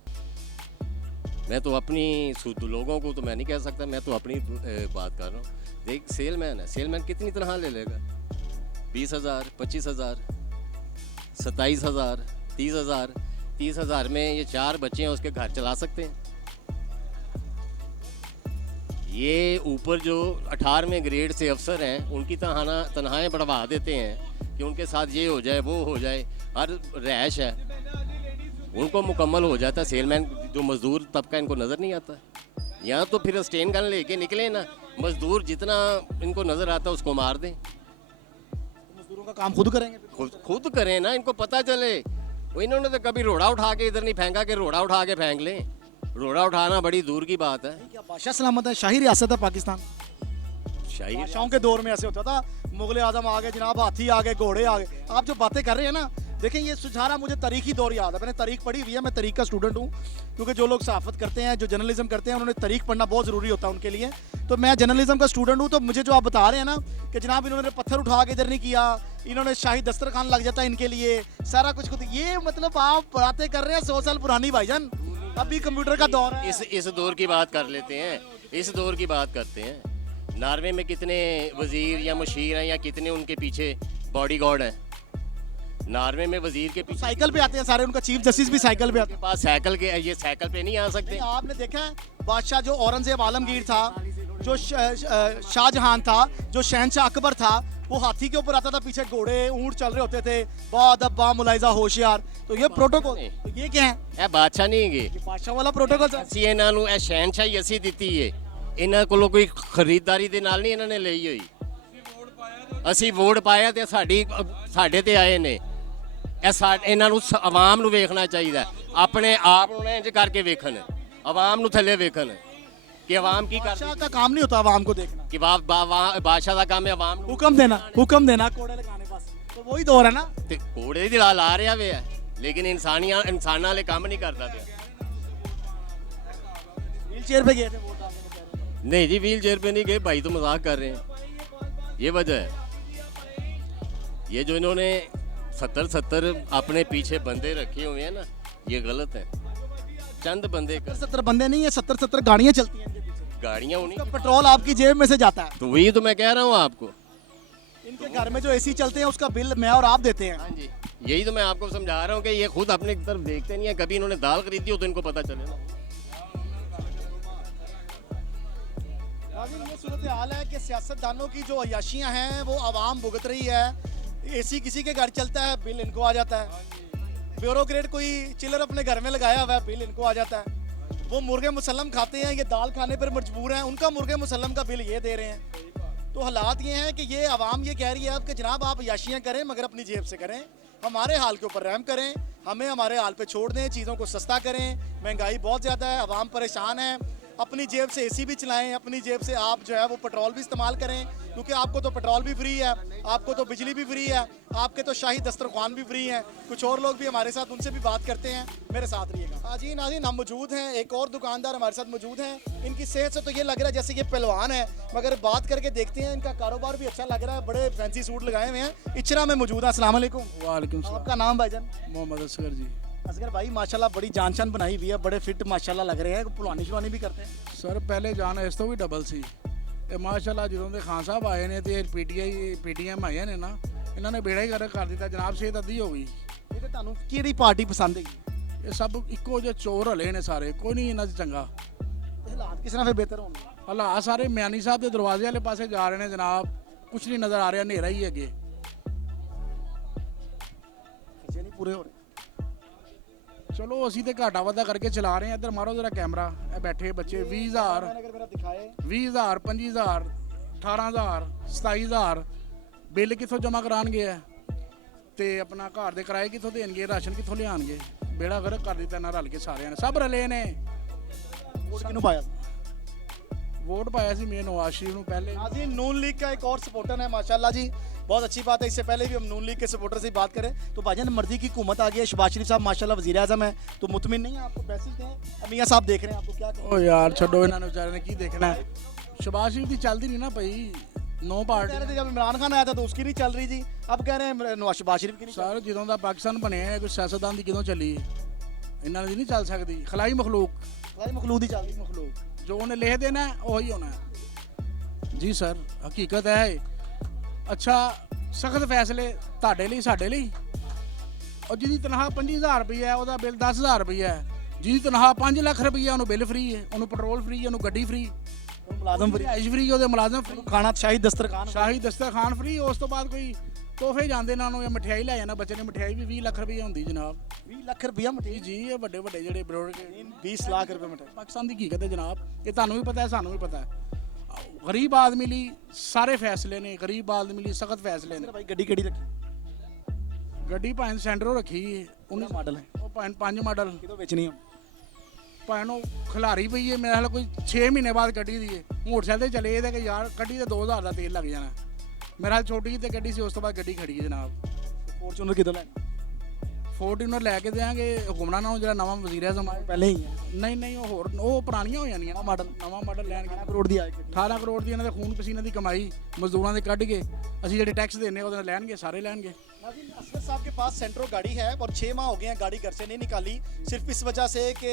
मैं तो अपनी लोगों को तो मैं नहीं कह सकता, मैं तो अपनी बात कर रहा हूँ। देख, सेलमैन है, सेलमैन कितनी तनख्वाह ले लेगा? 20,000, 25,000, 27,000, 30,000। 30,000 में ये 4 बच्चे हैं, उसके घर चला सकते हैं। ये ऊपर जो 18वें ग्रेड से अफसर हैं, उनकी तनख्वाहें बढ़वा देते हैं कि उनके साथ ये हो जाए, वो हो जाए। हर रैश है, उनको मुकम्मल हो जाता है। सेलमैन जो मजदूर तबका, इनको नज़र नहीं आता। यहाँ तो फिर स्टेन गन लेके निकले ना, मजदूर जितना इनको नज़र आता है उसको मार दें। मजदूरों का काम खुद करेंगे? खुद करें ना, इनको पता चले। वो इन्होंने तो कभी रोड़ा उठा के इधर नहीं फेंका कि रोड़ा उठा के फेंक लें। रोड़ा उठाना बड़ी दूर की बात है। क्या बादशाह सलामत है? शाही रियासत है पाकिस्तान। शाही बादशाहों के दौर में ऐसे होता था, मुगल आजम आ गए जनाब, हाथी आ गए, घोड़े आ गए। आप जो बातें कर रहे हैं ना, देखें ये सुझाना मुझे तारीखी दौर याद है। मैंने तारीख पढ़ी हुई है, मैं तारीख का स्टूडेंट हूँ। क्योंकि जो लोग सहाफत करते हैं, जो जर्नलिज्म करते हैं, उन्होंने तारीख पढ़ना बहुत ज़रूरी होता है उनके लिए। तो मैं जर्नलिज्म का स्टूडेंट हूँ, तो मुझे जो आप बता रहे हैं ना कि जनाब इन्होंने पत्थर उठा के इधर नहीं किया, इन्होंने शाही दस्तरखान लग जाता है इनके लिए, सारा कुछ खुद, ये मतलब आप बातें कर रहे हैं 100 साल पुरानी भाईजान। अभी कंप्यूटर का दौर है। इस दौर की बात कर लेते हैं, इस दौर की बात करते हैं। नॉर्वे में कितने वजीर या मुशीर हैं, या कितने उनके पीछे बॉडीगार्ड हैं? नॉर्वे में वजीर के पीछे साइकिल पे आते हैं सारे, उनका चीफ जस्टिस भी साइकिल पे आते हैं। पास साइकिल के, ये साइकिल पे नहीं आ सकते। आपने देखा है बादशाह जो औरंगजेब आलमगीर था, जो शाहजहां था, जो शहनशाह अकबर था, वो हाथी के ऊपर आता था, पीछे घोड़े ऊंट चल रहे होते थे, बादब्बा मुलाइजा होशियार। तो ये प्रोटोकॉल, तो ये क्या है? ਇਹ ਬਾਦਸ਼ਾਹ नहीं ਹੈਗੇ, बादशाह वाला प्रोटोकॉल था। ਅਸੀਂ ਇਹਨਾਂ ਨੂੰ ਇਹ ਸ਼ਹਿਨशाही ਅਸੀਂ ਦਿੱਤੀ ਏ। ਇਹਨਾਂ ਕੋਲੋਂ ਕੋਈ ਖਰੀਦਦਾਰੀ ਦੇ ਨਾਲ ਨਹੀਂ ਇਹਨਾਂ ਨੇ ਲਈ ਹੋਈ। ਅਸੀਂ ਵੋਟ ਪਾਇਆ ਤੇ ਸਾਡੇ ਤੇ ਆਏ ਨੇ। ਇਹਨਾਂ ਨੂੰ ਆਵਾਮ ਨੂੰ ਵੇਖਣਾ ਚਾਹੀਦਾ, ਆਪਣੇ ਆਪ ਨੂੰ ਇੰਜ ਕਰਕੇ ਵੇਖਣ, ਆਵਾਮ ਨੂੰ ਥੱਲੇ ਵੇਖਣ कि आवाम की बादशाह का काम नहीं होता आवाम को देखना, कि बादशाह का काम है आवाम ਨੂੰ हुक्म देना कोड़े लगाने बस। तो वही दौर है ना। ਤੇ ਕੋੜੇ ਦੀ ਲਾ ਰਿਹਾ ਵੇ, ਲੇਕਿਨ ਇਨਸਾਨਾਂ ਵਾਲੇ ਕੰਮ ਨਹੀਂ ਕਰਦਾ ਪਿਆ। व्हील चेयर पे गए थे वोट डालने को, कह रहे हैं। नहीं जी, व्हील चेयर पे नहीं गए भाई, तो मजाक कर रहे हैं। ये वजह है, ये जो इन्होंने 70 अपने पीछे बंदे रखे हुए हैं ना, ये गलत है। चंद बंदे 70 बंदे नहीं है, 70 गाड़ियां चलती हैं इनके पीछे। गाड़ियां उन्हीं, पेट्रोल आपकी जेब में से जाता है। तो वही तो मैं कह रहा हूँ आपको। के घर में जो एसी चलते हैं उसका बिल मैं और आप देते हैं। हाँ जी, यही तो मैं आपको समझा रहा हूँ कि ये खुद अपने तरफ देखते नहीं है। कभी इन्होंने दाल खरीदी हो तो इनको पता चले ना। नाज़रीन, ये सूरत हाल है कि सियासतदानों की जो अयाशियाँ हैं वो आवाम भुगत रही है। एसी किसी के घर चलता है, बिल इनको आ जाता है। ब्यूरोक्रेट कोई चिलर अपने घर में लगाया हुआ है, बिल इनको आ जाता है। वो मुर्गे मुसल्लम खाते हैं, ये दाल खाने पर मजबूर हैं, उनका मुर्गे मुसल्लम का बिल ये दे रहे हैं। तो हालात ये हैं कि ये आवाम ये कह रही है अब कि जनाब आप अयाशियाँ करें मगर अपनी जेब से करें, हमारे हाल के ऊपर रहम करें, हमें हमारे हाल पे छोड़ दें, चीज़ों को सस्ता करें। महंगाई बहुत ज़्यादा है, आवाम परेशान है। अपनी जेब से एसी भी चलाएं, अपनी जेब से आप जो है वो पेट्रोल भी इस्तेमाल करें, क्योंकि आपको तो पेट्रोल भी फ्री है, आपको तो बिजली भी फ्री है, आपके तो शाही दस्तरखान भी फ्री हैं। कुछ और लोग भी हमारे साथ, उनसे भी बात करते हैं, मेरे साथ रहिएगा। हाँ जी नाज़रीन, हम मौजूद हैं, एक और दुकानदार हमारे साथ मौजूद हैं। इनकी सेहत से तो ये लग रहा है जैसे ये पहलवान है, मगर बात करके देखते हैं, इनका कारोबार भी अच्छा लग रहा है। बड़े फैंसी सूट लगाए हुए हैं। इचरा में मौजूद है। अस्सलाम वालेकुम। वालेकुम सलाम। आपका नाम भाईजान? मोहम्मद असगर जी। असगर भाई माशाल्लाह बड़ी जान शान बनाई हुई है, बड़े फिट माशाल्लाह लग रहे हैं। पुलवानी शुलवानी भी करते हैं? ਸਰ ਪਹਿਲੇ ਜਾਨ ਇਸ ਤੋਂ ਵੀ ਡਬਲ ਸੀ ਤੇ ਮਾਸ਼ਾਅੱਲਾ ਜਦੋਂ ਦੇ ਖਾਨ ਸਾਹਿਬ ਆਏ ਨੇ ਤੇ ਪੀਟੀਐਮ ਆਏ ਨੇ ਨਾ, ਇਹਨਾਂ ਨੇ ਬੇੜਾ ਹੀ ਗਰਕ ਕਰ ਦਿੱਤਾ। ਜਨਾਬ ਸਿਹਤ ਅੱਧੀ ਹੋ ਗਈ। ਇਹ ਤੇ ਤੁਹਾਨੂੰ ਕਿਹੜੀ ਪਾਰਟੀ ਪਸੰਦ ਹੈਗੀ? ਇਹ ਸਭ ਇੱਕੋ ਜਿਹੇ ਚੋਰ ਹਲੇ ਨੇ ਸਾਰੇ, ਕੋਈ ਨਹੀਂ ਇਹਨਾਂ 'ਚ ਚੰਗਾ। ਤੇ ਹਾਲਾਤ ਕਿਸ ਤਰ੍ਹਾਂ ਫਿਰ ਬਿਹਤਰ ਹੋਣਗੇ? ਹਾਲਾਤ ਸਾਰੇ ਮਿਆਨੀ ਸਾਹਿਬ ਦੇ ਦਰਵਾਜ਼ੇ ਵਾਲੇ ਪਾਸੇ ਜਾ ਰਹੇ ਨੇ ਜਨਾਬ, ਕੁਛ ਨਹੀਂ ਨਜ਼ਰ ਆ ਰਿਹਾ, ਹਨੇਰਾ ਹੀ ਅੱਗੇ। ਖਰਚੇ ਨਹੀਂ ਪੂਰੇ ਹੋ ਰਹੇ। ਚਲੋ ਅਸੀਂ ਤੇ ਘਾਟਾ ਵਾਧਾ ਕਰਕੇ ਚਲਾ ਰਹੇ ਹਾਂ। ਇੱਧਰ ਮਾਰੋ ਜਰਾ ਕੈਮਰਾ। ਇਹ ਬੈਠੇ ਬੱਚੇ 20,000 अगर मेरा दिखाए 20,000 25,000 18,000 27,000 ਬਿੱਲ ਕਿੱਥੋਂ ਜਮ੍ਹਾਂ ਕਰਾਉਣਗੇ ਹੈ ਤੇ ਆਪਣਾ ਘਰ ਦੇ ਕਿਰਾਏ ਕਿੱਥੋਂ ਦੇਣਗੇ, ਰਾਸ਼ਨ ਕਿੱਥੋਂ ਲਿਆਉਣਗੇ? ਬੇੜਾ ਗਰਕ ਕਰ ਦਿੱਤਾ ਨਾ ਰਲ ਕੇ ਸਾਰਿਆਂ ਨੇ, ਸਭ ਰਲੇ ਨੇ। वोट किन्हों पाया? ਵੋਟ ਪਾਇਆ ਸੀ ਮੈਂ ਨਵਾਜ਼ शरीफ ਨੂੰ ਪਹਿਲੇ। नाज़रीन, नून लीग का एक और सपोर्टर है माशाल्लाह जी, बहुत अच्छी बात है। इससे पहले भी हम नून लीग के सपोर्टर से बात करें तो भाईजान मर्दी की हुकूमत आ गई है, शहबाज शरीफ साहब माशाल्लाह वज़ीर आज़म है, तो मुतमिन नहीं है? आपको मैसेज दें, मियाँ साहब देख रहे हैं, आपको क्या कहें? ਓ ਯਾਰ ਛੱਡੋ ਇਹਨਾਂ ਨੂੰ, ਵਿਚਾਰੇ ਨੇ ਕੀ ਦੇਖਣਾ ਹੈ। ਸ਼ਹਬਾਜ਼ ਸ਼ਰੀਫ ਦੀ ਚੱਲਦੀ ਨਹੀਂ ਨਾ ਪਈ, ਨੋ कह ਪਾਰਟੀ। रहे थे जब इमरान खान आया था तो उसकी नहीं चल रही थी, अब कह रहे हैं नवाज शहबाज शरीफ की नहीं चल ਸਾਰੇ ਜਦੋਂ ਦਾ ਪਾਕਿਸਤਾਨ ਬਣਿਆ ਹੈ, ਕੋਈ ਸਿਆਸਤਦਾਨ ਦੀ ਕਿਦੋਂ ਚੱਲੀ? ਇਹਨਾਂ ਦੀ ਨਹੀਂ ਚੱਲ ਸਕਦੀ। ਖਲਾਈ ਮਖਲੂਕ रही। भाई मखलूद ही चल रही। ਮਖਲੂਕ ਜੋ ਉਹਨੇ ਲਿਖ ਦੇਣਾ ਹੈ, ਉਹੀ ਹੋਣਾ ਹੈ। ਜੀ ਸਰ, ਹਕੀਕਤ ਹੈ। ਅੱਛਾ, ਸਖਤ ਫੈਸਲੇ ਤੁਹਾਡੇ ਲਈ, ਸਾਡੇ ਲਈ। ਔਰ ਜਿਹਦੀ ਤਨਖਾਹ 25,000 ਰੁਪਈਆ ਹੈ, ਉਹਦਾ ਬਿੱਲ 10,000 ਰੁਪਈਆ ਹੈ। ਜਿਹਦੀ ਤਨਖਾਹ 5 ਲੱਖ ਰੁਪਈਆ, ਉਹਨੂੰ ਬਿੱਲ ਫ੍ਰੀ ਹੈ, ਉਹਨੂੰ ਪੈਟਰੋਲ ਫ੍ਰੀ, ਉਹਨੂੰ ਗੱਡੀ ਫ੍ਰੀ, मुलाजम फ्री, ਰਿਹਾਇਸ਼ ਫ੍ਰੀ, ਉਹਦੇ ਮੁਲਾਜ਼ਮ ਫ੍ਰੀ, खाना शाही दस्तरखान। ਸ਼ਾਹੀ ਦਸਤਰਖਾਨ ਫ੍ਰੀ। ਉਸ ਤੋਂ ਬਾਅਦ ਕੋਈ ਤੋਹਫੇ ਜਾਂਦੇ ਇਹਨਾਂ ਨੂੰ, ਜਾਂ ਮਠਿਆਈ ਲੈ ਜਾਣਾ ਬੱਚੇ ਨੇ। ਮਠਿਆਈ ਵੀ 20 ਲੱਖ ਰੁਪਈਆ ਹੁੰਦੀ ਜਨਾਬ। 20 लाख रुपया ਜੀ मटेरियल, ਜੀ, ਇਹ ਵੱਡੇ ਵੱਡੇ ਜਿਹੜੇ ਬਿਊਰੋਕਰੇਟ 20 लाख रुपए मटेरियल। ਪਾਕਿਸਤਾਨ ਦੀ ਹਕੀਕਤ ਹੈ ਜਨਾਬ, ਇਹ ਤੁਹਾਨੂੰ ਵੀ ਪਤਾ ਹੈ, ਸਾਨੂੰ ਵੀ ਪਤਾ ਹੈ। ਗਰੀਬ ਆਦਮੀ ਲਈ ਸਾਰੇ ਫੈਸਲੇ ਨੇ, ਗਰੀਬ ਆਦਮੀ ਲਈ ਸਖਤ ਫੈਸਲੇ ਨੇ। भाई गड्डी गड्डी रखी ਗੱਡੀ ਭਾਵੇਂ ਸੈਂਟਰੋ ਰੱਖੀ ਹੈ, 19 मॉडल है, ਉਹ ਭਾਵੇਂ 5 ਮਾਡਲ, कितो बेचनी है? ਭਾਵੇਂ ਉਹ ਖਿਲਾਰੀ ਪਈ ਹੈ। ਮੇਰੇ ਹਾਲ ਕੋਈ 6 ਮਹੀਨੇ ਬਾਅਦ ਗੱਡੀ ਦੀ ਹੈ। ਮੋਟਰਸਾਈਕਲ ਤੇ ਚਲੇ ਇਹਦੇ ਕਿ ਯਾਰ ਗੱਡੀ ਤੇ 2,000 ਦਾ ਤੇਲ ਲੱਗ ਜਾਣਾ। ਮੇਰੇ ਹਾਲ ਛੋਟੀ ਜਿਹੀ ਤੇ ਗੱਡੀ ਸੀ, ਉਸ ਤੋਂ ਬਾਅਦ ਗੱਡੀ ਖੜੀ ਹੈ ਜਨਾਬ। फॉर्च्यूनर कितो लेनी? ਫੋਰਟੂਨਰ ਲੈ ਕੇ ਦੇਾਂਗੇ ਹੁਕਮਰਾਨ ਨੂੰ, ਜਿਹੜਾ ਨਵਾਂ ਵਜ਼ੀਰ ਆਜ਼ਮ ਆਇਆ। पहले ही है ਨਹੀਂ ਨਹੀਂ, ਉਹ ਹੋਰ ਉਹ ਪੁਰਾਣੀਆਂ ਹੋ ਜਾਣੀਆਂ। नवा मॉडल, ਨਵਾਂ ਮਾਡਲ ਲੈਣਗੇ। 11 करोड़ दी आएगी। 18 ਕਰੋੜ ਦੀ ਇਹਨਾਂ ਦੇ ਖੂਨ ਪਸੀਨੇ ਦੀ ਕਮਾਈ ਮਜ਼ਦੂਰਾਂ ਦੇ ਕੱਢ ਕੇ ਅਸੀਂ ਜਿਹੜੇ ਟੈਕਸ ਦੇਣੇ ਉਹਦੇ ਨਾਲ ਲੈਣਗੇ, ਸਾਰੇ ਲੈਣਗੇ। नाज़रीन, असगर साहब के पास सेंट्रो गाड़ी है और 6 माह हो गए हैं गाड़ी घर से नहीं निकाली, सिर्फ इस वजह से कि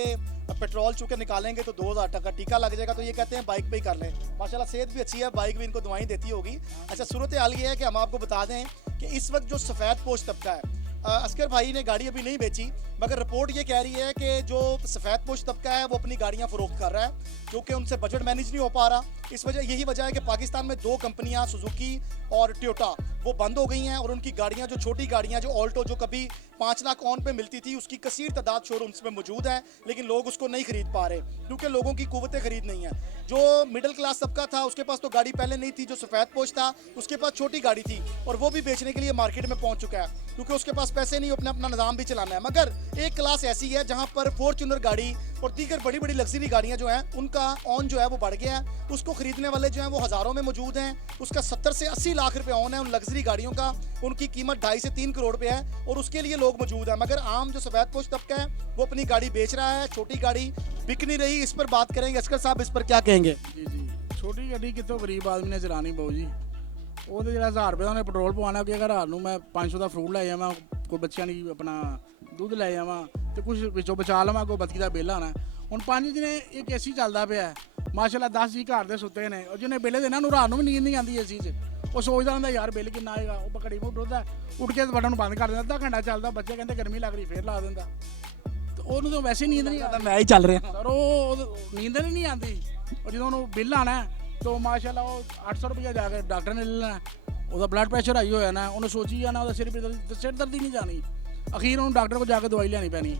पेट्रोल चूँकि निकालेंगे तो 2,000 टका टीका लग जाएगा, तो ये कहते हैं बाइक पे ही कर लें। माशाल्लाह सेहत भी अच्छी है, बाइक भी इनको दवाएं देती होगी। अच्छा, सूरत हाल ये है कि हम आपको बता दें कि इस वक्त जो सफ़ेद पोश तबका है, असगर भाई ने गाड़ी अभी नहीं बेची, मगर रिपोर्ट ये कह रही है कि जो सफ़ेद पोश तबका है वो अपनी गाड़ियाँ फ़रोख्त कर रहा है, क्योंकि उनसे बजट मैनेज नहीं हो पा रहा। इस वजह यही वजह है कि पाकिस्तान में 2 कंपनियाँ सुजुकी और टोयोटा वो बंद हो गई हैं, और उनकी गाड़ियाँ जो छोटी गाड़ियाँ जो ऑल्टो जो कभी 5 लाख ऑन पे मिलती थी, उसकी कसीर तादाद शोरूम्स में मौजूद है, लेकिन लोग उसको नहीं खरीद पा रहे क्योंकि लोगों की कुव्वतें खरीद नहीं है। जो मिडिल क्लास तबका था उसके पास तो गाड़ी पहले नहीं थी, जो सफ़ेद पोश था उसके पास छोटी गाड़ी थी, और वो भी बेचने के लिए मार्केट में पहुंच चुका है, क्योंकि उसके पास पैसे नहीं, अपना निज़ाम भी चलाना है। मगर एक क्लास ऐसी है जहां पर फॉर्च्यूनर गाड़ी और दीगर बड़ी बड़ी लग्जरी गाड़ियां जो हैं उनका ऑन जो है वो बढ़ गया है, उसको खरीदने वाले जो हैं वो हज़ारों में मौजूद हैं। उसका 70 से 80 लाख रुपए ऑन है उन लग्जरी गाड़ियों का, उनकी कीमत 2.5 से 3 करोड़ रुपए है, और उसके लिए लोग मौजूद हैं। मगर आम जो सफ़ेद पोश तबका है वो अपनी गाड़ी बेच रहा है, छोटी गाड़ी बिक नहीं रही। इस पर बात करेंगे। असगर साहब इस पर क्या कहेंगे? ਜੀ ਜੀ, ਛੋਟੀ ਗੱਡੀ ਕਿੱਥੋਂ ਗਰੀਬ ਆਦਮੀ ਨੇ ਚਲਾਣੀ ਪਊ ਜੀ। ਉਹਦੇ ਜਿਹੜਾ 1000 ਰੁਪਏ ਦਾ ਉਹਨੇ ਪੈਟਰੋਲ ਪਵਾਉਣਾ, ਕਿ ਅਗਰ ਰਾਤ ਨੂੰ ਮੈਂ 500 ਦਾ ਫਰੂਟ ਲੈ ਜਾਵਾਂ, ਕੋਈ ਬੱਚਿਆਂ ਲਈ ਆਪਣਾ ਦੁੱਧ ਲੈ ਜਾਵਾਂ ਤੇ ਕੁਝ ਵਿੱਚੋਂ ਬਚਾ ਲਵਾਂ, ਕੋਈ ਬੱਤੀ ਦਾ ਬਿੱਲ ਆਣਾ। ਹੁਣ 5 ਦਿਨੇ ਇੱਕ ਏਸੀ ਚੱਲਦਾ ਪਿਆ, ਮਾਸ਼ਾਅੱਲਾ 10 ਜੀ ਘਰ ਦੇ ਸੁੱਤੇ ਨੇ, ਔਰ ਜਿਹਨੇ ਬਿੱਲ ਦੇਣਾ ਉਹਨੂੰ ਰਾਤ ਨੂੰ ਵੀ ਨੀਂਦ ਨਹੀਂ ਆਉਂਦੀ ਏਸੀ 'ਚ। ਉਹ ਸੋਚਦਾ ਹੁੰਦਾ ਯਾਰ ਬਿੱਲ ਕਿੰਨਾ ਆਏਗਾ, ਉਹ ਪਕੜੀ ਮੁੱਢ ਉੱਠਦਾ, ਉੱਠ ਕੇ ਬਟਨ ਨੂੰ ਬੰਦ ਕਰ ਦਿੰਦਾ, ਅੱਧਾ ਘੰਟਾ ਚੱਲਦਾ, ਬੱਚੇ ਕਹਿੰਦੇ ਗਰਮੀ ਲੱਗ ਰਹੀ, ਫੇਰ ਲਾ ਦਿੰਦਾ। ਤੇ ਉਹਨੂੰ ਤਾਂ ਵੈਸੇ ਨੀਂਦ ਨਹੀਂ ਆਉਂਦਾ, ਮੈਂ ਹੀ ਚੱਲ ਰਿਹਾ ਸਰ ਉਹ ਨੀਂਦ ਨਹੀਂ ਆਉਂਦੀ। ਉਹ ਜਦੋਂ ਉਹਨੂੰ ਬਿੱਲ ਆਣਾ ਤਾਂ ਮਾਸ਼ਾਅੱਲਾ ਉਹ 800 ਰੁਪਇਆ ਜਾ ਕੇ ਡਾਕਟਰ ਨੇ ਲੈ ਲੈਣਾ, ਉਹਦਾ ਬਲੱਡ ਪ੍ਰੈਸ਼ਰ ਹਾਈ ਹੋਇਆ ਨਾ, ਉਹਨੂੰ ਸੋਚੀ ਜਾਣਾ ਉਹਦਾ ਸਿਰ ਦਰਦੀ ਨਹੀਂ ਜਾਣੀ, ਅਖੀਰ ਉਹਨੂੰ ਡਾਕਟਰ ਕੋਲ ਜਾ ਕੇ ਦਵਾਈ ਲੈਣੀ ਪੈਣੀ।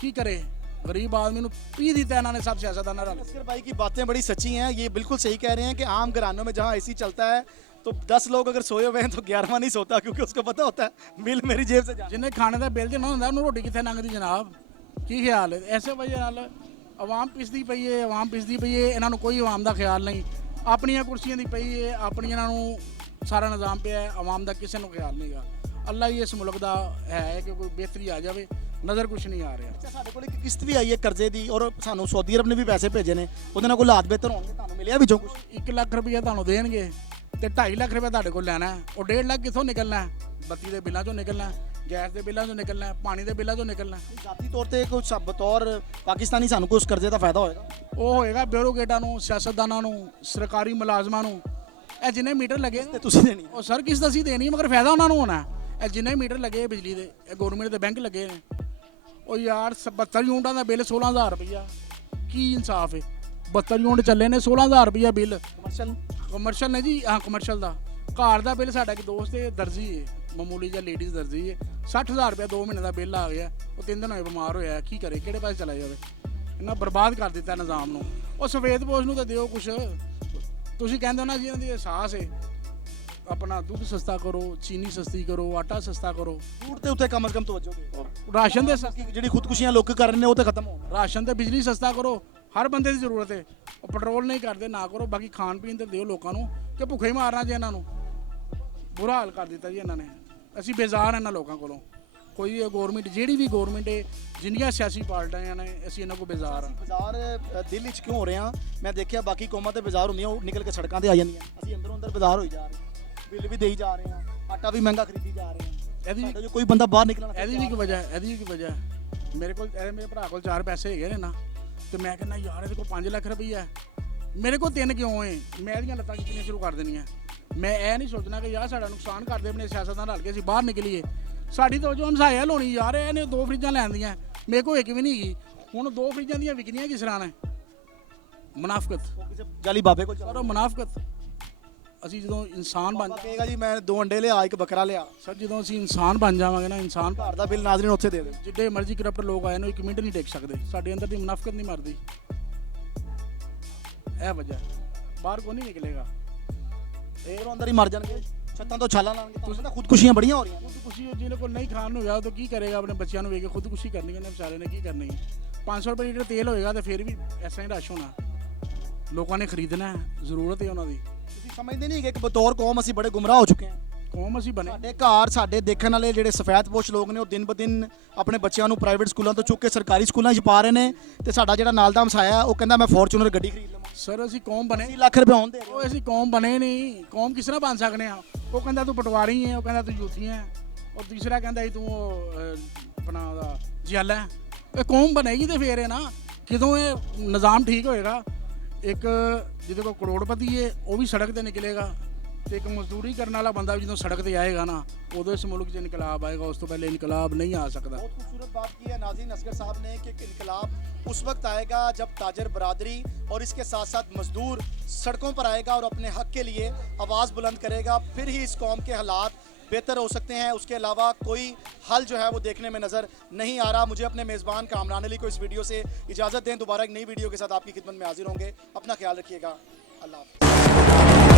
ਕੀ ਕਰੇ गरीब आदमी पी दी इन्होंने सब सियासतदान रल। असगर भाई की बातें बड़ी सच्ची हैं, ये बिल्कुल सही कह रहे हैं कि आम घरानों में जहाँ एसी चलता है तो 10 लोग अगर सोए हुए हैं तो 11वां नहीं सोता, क्योंकि उसको पता होता है बिल मेरी जेब से जाना। जिन्हें खाने का बिल देना होंदा उन्होंने रोटी कितने लंघदी जनाब, की ख्याल है? ऐसे वजह नाल आवाम पिसदी पई है, आवाम पिसदी पई है, इन्हों कोई आवाम का ख्याल नहीं, अपनियां कुर्सियां दी पई है, अपनी इन्हों सारा निज़ाम पे है, आवाम का किसी को ख्याल नहीं गा। अल्लाह ही इस मुल्क का है कि कोई बेहतरी आ जाए, नज़र कुछ नहीं आ रहा। ਅੱਛਾ ਸਾਡੇ ਕੋਲ ਇੱਕ ਕਿਸ਼ਤ ਵੀ ਆਈ ਹੈ ਕਰਜ਼ੇ ਦੀ, ਔਰ ਸਾਨੂੰ ਸਾਊਦੀ ਅਰਬ ਨੇ ਵੀ ਪੈਸੇ ਭੇਜੇ ਨੇ, ਉਹਦੇ ਨਾਲ ਕੋਈ ਹਾਲਾਤ ਬਿਹਤਰ ਹੋਣਗੇ, ਤੁਹਾਨੂੰ ਮਿਲਿਆ ਵਿੱਚੋਂ ਕੁਝ? 1 ਲੱਖ ਰੁਪਇਆ ਤੁਹਾਨੂੰ ਦੇਣਗੇ ਤੇ 2.5 ਲੱਖ ਰੁਪਇਆ ਤੁਹਾਡੇ ਕੋਲ ਲੈਣਾ, ਉਹ 1.5 ਲੱਖ ਕਿੱਥੋਂ ਨਿਕਲਣਾ? ਬੱਤੀ ਦੇ ਬਿੱਲਾਂ ਚੋਂ ਨਿਕਲਣਾ, ਗੈਸ ਦੇ ਬਿੱਲਾਂ ਚੋਂ ਨਿਕਲਣਾ, ਪਾਣੀ ਦੇ ਬਿੱਲਾਂ ਚੋਂ ਨਿਕਲਣਾ। ਜ਼ਾਤੀ ਤੌਰ ਤੇ ਕੁਝ ਬਤੌਰ ਪਾਕਿਸਤਾਨੀ ਸਾਨੂੰ ਕੋਈ ਉਸ ਕਰਜ਼ੇ ਦਾ ਫਾਇਦਾ ਹੋਏਗਾ? ਉਹ ਹੋਏਗਾ ਬਿਊਰੋਕਰੇਟਾਂ ਨੂੰ, ਸਿਆਸਤਦਾਨਾਂ ਨੂੰ, ਸਰਕਾਰੀ ਮੁਲਾਜ਼ਮਾਂ ਨੂੰ। ਇਹ ਜਿੰਨੇ ਮੀਟਰ ਲੱਗੇ ਤੇ ਤੁਸੀਂ ਦੇਣੀ ਉਹ ਸਰ ਕਿਸ ਦਾ ਅਸੀਂ ਦੇਣੀ, ਮਗਰ ਫਾਇਦਾ ਉਹਨਾਂ ਨੂੰ ਹੋਣਾ। ਇਹ ਜਿੰਨੇ ਮੀਟਰ ਲੱਗੇ ਬਿਜਲੀ ਦੇ, ਇਹ ਗੌਰਮੈਂਟ ਦੇ ਬੈਂਕ ਲੱਗੇ ਨੇ। ਉਹ ਯਾਰ 72 ਯੂਨਿਟਾਂ ਦਾ ਬਿੱਲ 16,000 ਰੁਪਈਆ, ਕੀ ਇਨਸਾਫ ਹੈ? 72 ਯੂਨਿਟ ਚੱਲੇ ਨੇ, 16,000 ਰੁਪਈਆ ਬਿੱਲ। ਕਮਰਸ਼ਲ ਨੇ ਜੀ, ਹਾਂ ਕਮਰਸ਼ਲ ਦਾ। ਘਰ ਦਾ ਬਿੱਲ ਸਾਡਾ ਇੱਕ ਦੋਸਤ ਹੈ ਦਰਜੀ ਹੈ, ਮਾਮੂਲੀ ਜਿਹਾ ਲੇਡੀਜ਼ ਦਰਜੀ ਹੈ, 60,000 ਰੁਪਇਆ 2 ਮਹੀਨੇ ਦਾ ਬਿੱਲ ਆ ਗਿਆ। ਉਹ 3 ਦਿਨ ਹੋਏ ਬਿਮਾਰ ਹੋਇਆ, ਕੀ ਕਰੇ, ਕਿਹੜੇ ਪਾਸੇ ਚਲਾ ਜਾਵੇ? ਇਹਨਾਂ ਬਰਬਾਦ ਕਰ ਦਿੱਤਾ ਨਿਜ਼ਾਮ ਨੂੰ। ਉਹ ਸਫੇਦ ਪੋਸ਼ ਨੂੰ ਤਾਂ ਦਿਓ ਕੁਛ। ਤੁਸੀਂ ਕਹਿੰਦੇ ਹੋ ਨਾ ਜੀ ਇਹਨਾਂ ਦੀ ਅਹਿਸਾਸ ਹੈ, ਆਪਣਾ ਦੁੱਧ ਸਸਤਾ ਕਰੋ, ਚੀਨੀ ਸਸਤੀ ਕਰੋ, ਆਟਾ ਸਸਤਾ ਕਰੋ, ਫੂਡ ਤੇ ਉੱਤੇ ਕਮ ਅਜ਼ ਕਮ ਤਵੱਜੋ ਦਿਓ। ਰਾਸ਼ਨ ਦੇ ਜਿਹੜੀ ਖੁਦਕੁਸ਼ੀਆਂ ਲੋਕ ਕਰ ਰਹੇ ਨੇ ਉਹ ਤੇ ਖਤਮ ਹੋਣ। ਰਾਸ਼ਨ ਤੇ ਬਿਜਲੀ ਸਸਤਾ ਕਰੋ, ਹਰ ਬੰਦੇ ਦੀ ਜ਼ਰੂਰਤ ਹੈ। ਉਹ ਪੈਟਰੋਲ ਨਹੀਂ ਕਰਦੇ ਨਾ ਕਰੋ, ਬਾਕੀ ਖਾਣ ਪੀਣ ਤੇ ਦਿਓ ਲੋਕਾਂ ਨੂੰ, ਕਿ ਭੁੱਖੇ ਹੀ ਮਾਰਨਾ ਜੀ ਇਹਨਾਂ ਨੂੰ। ਬੁਰਾ ਹਾਲ ਕਰ ਦਿੱਤਾ ਜੀ ਇਹਨਾਂ ਨੇ। ਅਸੀਂ ਬੇਜ਼ਾਰ ਇਹਨਾਂ ਲੋਕਾਂ ਕੋਲੋਂ। ਕੋਈ ਗੌਰਮੈਂਟ, ਜਿਹੜੀ ਵੀ ਗੌਰਮੈਂਟ ਹੈ, ਜਿੰਨੀਆਂ ਸਿਆਸੀ ਪਾਰਟੀਆਂ ਨੇ, ਅਸੀਂ ਇਹਨਾਂ ਕੋਲ ਬੇਜ਼ਾਰ ਹਾਂ। ਬਾਜ਼ਾਰ ਦਿਲ ਵਿੱਚ ਕਿਉਂ ਹੋ ਰਹੇ ਹਾਂ? ਮੈਂ ਦੇਖਿਆ ਬਾਕੀ ਕੌਮਾਂ ਤੇ ਬਾਜ਼ਾਰ ਹੁੰਦੀਆਂ, ਉਹ ਨਿਕਲ ਕੇ ਸੜਕਾਂ ਤੇ ਆ ਜਾਂਦੀਆਂ, ਅਸੀਂ ਅੰਦਰੋਂ ਅੰਦਰ ਬਾਜ਼ਾਰ ਹੋਈ ਜਾ ਰਹੇ ਹਾਂ, ਬਿੱਲ ਵੀ ਦੇਈ ਜਾ ਰਹੇ ਹਾਂ, ਆਟਾ ਵੀ ਮਹਿੰਗਾ ਖਰੀਦੀ ਜਾ ਰਹੇ ਹਾਂ। ਇਹਦੀ ਜੋ ਕੋਈ ਬੰਦਾ ਬਾਹਰ ਨਿਕਲਣਾ, ਇਹਦੀ ਵੀ ਕੀ ਵਜ੍ਹਾ, ਇਹਦੀ ਵੀ ਕੀ ਵਜ੍ਹਾ? ਮੇਰੇ ਕੋਲ ਮੇਰੇ ਭਰਾ ਕੋਲ 4 ਪੈਸੇ ਹੈਗੇ ਨੇ ਨਾ, ਤੇ ਮੈਂ ਕਹਿੰਦਾ ਯਾਰ ਇਹਦੇ ਕੋਲ 5 ਲੱਖ ਰੁਪਈਆ, ਮੇਰੇ ਕੋਲ 3 ਕਿਉਂ ਹੈ? ਮੈਂ ਇਹਦੀਆਂ ਲੱਤਾਂ ਖਿੱਚਣੀਆਂ ਸ਼ੁਰੂ ਕਰ ਦੇਣੀਆਂ। ਮੈਂ ਇਹ ਨਹੀਂ ਸੋਚਣਾ ਕਿ ਯਾਰ ਸਾਡਾ ਨੁਕਸਾਨ ਕਰਦੇ ਆਪਣੇ ਸਿਆਸਤਦਾਨ ਰਲ ਕੇ ਅਸੀਂ ਬਾਹਰ ਨਿਕਲੀਏ। ਸਾਡੀ ਤਾਂ ਜੋ ਹਮਸਾਇਆ ਲਾਉਣੀ ਯਾਰ, ਇਹਨੇ 2 ਫਰਿੱਜਾਂ ਲੈਂਦੀਆਂ, ਮੇਰੇ ਕੋਲ ਇੱਕ ਵੀ ਨਹੀਂ ਹੈਗੀ। ਹੁਣ 2 ਫਰਿੱਜਾਂ ਦੀਆਂ ਵਿਕਣੀਆਂ ਕਿਸ ਤਰ੍ਹਾਂ ਨੇ? ਮੁਨਾਫਕਤ, ਜਾਲੀ ਬਾਬੇ ਕੋਲ ਸਰ ਉਹ ਮੁਨਾਫਕਤ। ਅਸੀਂ ਜਦੋਂ ਇਨਸਾਨ ਬਣ ਕਹੇਗਾ ਜੀ ਮੈਂ 2 ਅੰਡੇ ਲਿਆ, 1 ਬੱਕਰਾ ਲਿਆ। ਸਰ ਜਦੋਂ ਅਸੀਂ ਇਨਸਾਨ ਬਣ ਜਾਵਾਂਗੇ ਨਾ, ਇਨਸਾਨ ਘਰ ਦਾ ਬਿੱਲ ਨਾਜ਼ਰੀਨ ਉੱਥੇ ਦੇ ਦੇ। ਜਿੱਡੇ ਮਰਜ਼ੀ ਕਰਪਟ ਲੋਕ ਆਏ ਨੇ 1 ਮਿੰਟ ਨਹੀਂ ਟੇਕ ਸਕਦੇ, ਸਾਡੇ ਅੰਦਰ ਦੀ ਮੁਨਾਫਕਤ ਨਹੀਂ ਮਰਦੀ। ਇਹ ਵਜ੍ਹਾ, ਬਾਹਰ ਕੋ ਨਹੀਂ ਨਿਕਲੇਗਾ, ਇਹ ਅੰਦਰ ਹੀ ਮਰ ਜਾਣਗੇ, ਛੱਤਾਂ ਤੋਂ ਛਾਲਾਂ ਲਾਣਗੇ। ਤੁਸੀਂ ਤਾਂ ਖੁਦਕੁਸ਼ੀਆਂ ਬੜੀਆਂ ਹੋ ਰਹੀਆਂ ਨੇ। ਖੁਦਕੁਸ਼ੀ ਜਿਹਨੇ ਕੋਲ ਨਹੀਂ ਖਾਣ ਨੂੰ ਹੋਇਆ ਤਾਂ ਕੀ ਕਰੇਗਾ? ਆਪਣੇ ਬੱਚਿਆਂ ਨੂੰ ਵੇਖ ਕੇ ਖੁਦਕੁਸ਼ੀ ਕਰਨੀ ਉਹਨੇ, ਵਿਚਾਰੇ ਨੇ ਕੀ ਕਰਨੀ? 500 ਰੁਪਏ ਲੀਟਰ ਤੇਲ ਹੋਏਗਾ ਤੇ ਫਿਰ ਵੀ ਐਸਾ ਹੀ ਰਸ਼ ਹੋਣਾ, ਲੋਕਾਂ ਨੇ ਖਰੀਦਣਾ, ਜ਼ਰੂਰਤ ਹੈ ਉਹਨਾਂ ਦੀ। ਤੁਸੀਂ ਸਮਝਦੇ ਨਹੀਂ ਕਿ ਬਤੌਰ ਕੌਮ ਅਸੀਂ ਬੜੇ ਗੁੰਮਰਾਹ ਹੋ ਚੁੱਕੇ ਹਾਂ। ਕੌਮ ਅਸੀਂ ਬਣੇ, ਸਾਡੇ ਘਰ, ਸਾਡੇ ਦੇਖਣ ਵਾਲੇ ਜਿਹੜੇ ਸਫੈਦਪੋਸ਼ ਲੋਕ ਨੇ, ਉਹ ਦਿਨ ਬ ਦਿਨ ਆਪਣੇ ਬੱਚਿਆਂ ਨੂੰ ਪ੍ਰਾਈਵੇਟ ਸਕੂਲਾਂ ਤੋਂ ਚੁੱਕ ਕੇ ਸਰਕਾਰੀ ਸਕੂਲਾਂ 'ਚ ਪਾ ਰਹੇ ਨੇ, ਤੇ ਸਾਡਾ ਜਿਹੜਾ ਨਾਲ ਦਾ ਹਮਸਾਇਆ ਉਹ ਕਹਿੰਦਾ ਮੈਂ ਫੋਰਚੂਨਰ ਗੱਡੀ ਖਰੀਦ ਲਵਾਂ। ਸਰ ਅਸੀਂ ਕੌਮ ਬਣੇ, 80 ਲੱਖ ਰੁਪਏ ਆਉਂਦੇ ਉਹ ਅਸੀਂ ਕੌਮ ਬਣੇ ਨਹੀਂ। ਕੌਮ ਕਿਸ ਤਰ੍ਹਾਂ ਬਣ ਸਕਦੇ ਆ? ਉਹ ਕਹਿੰਦਾ ਤੂੰ ਪਟਵਾਰੀ ਹੈ, ਉਹ ਕਹਿੰਦਾ ਤੂੰ ਯੂਥੀ ਹੈ, ਔਰ ਤੀਸਰਾ ਕਹਿੰਦਾ ਤੂੰ ਆਪਣਾ ਉਹਦਾ ਜਿਆਲਾ ਹੈ। ਇਹ ਕੌਮ ਬਣੇਗੀ ਤੇ ਫੇਰ ਹੈ ਨਾ, ਜਦੋਂ ਇਹ ਨਿਜ਼ਾਮ ਠੀਕ ਹੋਏਗਾ। ਇੱਕ ਜਿਹਦੇ ਕੋਲ ਕਰੋੜਪਤੀ ਹੈ ਉਹ ਵੀ ਸੜਕ ਤੇ ਨਿਕਲੇਗਾ, ਤੇ ਇੱਕ ਮਜ਼ਦੂਰੀ ਕਰਨ ਵਾਲਾ ਬੰਦਾ ਵੀ ਜਦੋਂ ਸੜਕ ਤੇ ਆਏਗਾ ਨਾ, ਉਦੋਂ ਇਸ ਮੁਲਕ 'ਚ ਇਨਕਲਾਬ ਆਏਗਾ। ਉਸ ਤੋਂ ਪਹਿਲੇ ਇਨਕਲਾਬ ਨਹੀਂ आ सकता। बहुत खूबसूरत बात की है नाज़रीन असगर साहब ने कि इनकलाब उस वक्त आएगा जब ताजर बरादरी और इसके साथ साथ मजदूर सड़कों पर आएगा और अपने हक के लिए आवाज़ बुलंद करेगा, फिर ही इस कौम के हालात बेहतर हो सकते हैं। उसके अलावा कोई हल जो है वो देखने में नज़र नहीं आ रहा। मुझे अपने मेज़बान कामरान अली को इस वीडियो से इजाज़त दें। दोबारा एक नई वीडियो के साथ आपकी खिदमत में हाजिर होंगे। अपना ख्याल रखिएगा। अल्लाह हाफ़िज़।